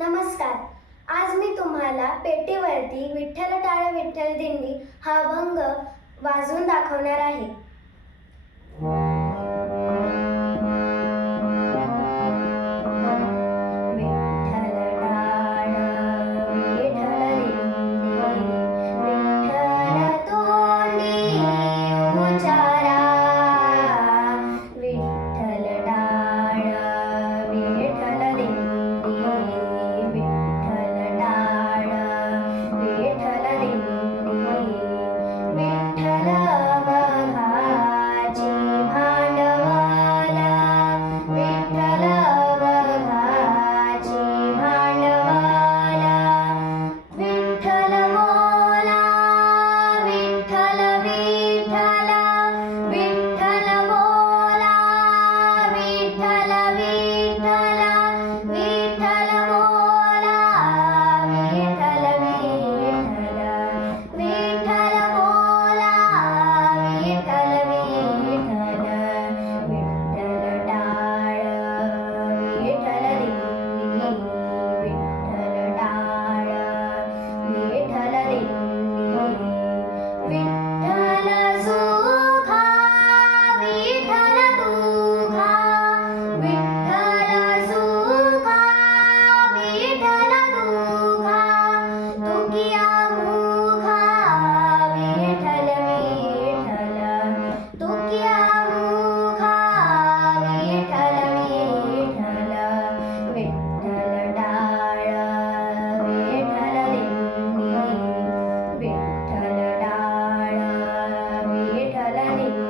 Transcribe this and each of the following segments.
नमस्कार. आज मी तुम्हाला पेटीवरती विठ्ठल टाळ विठ्ठल दिंडी हा अभंग वाजवून दाखवणार आहे. Valerie.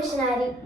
missionary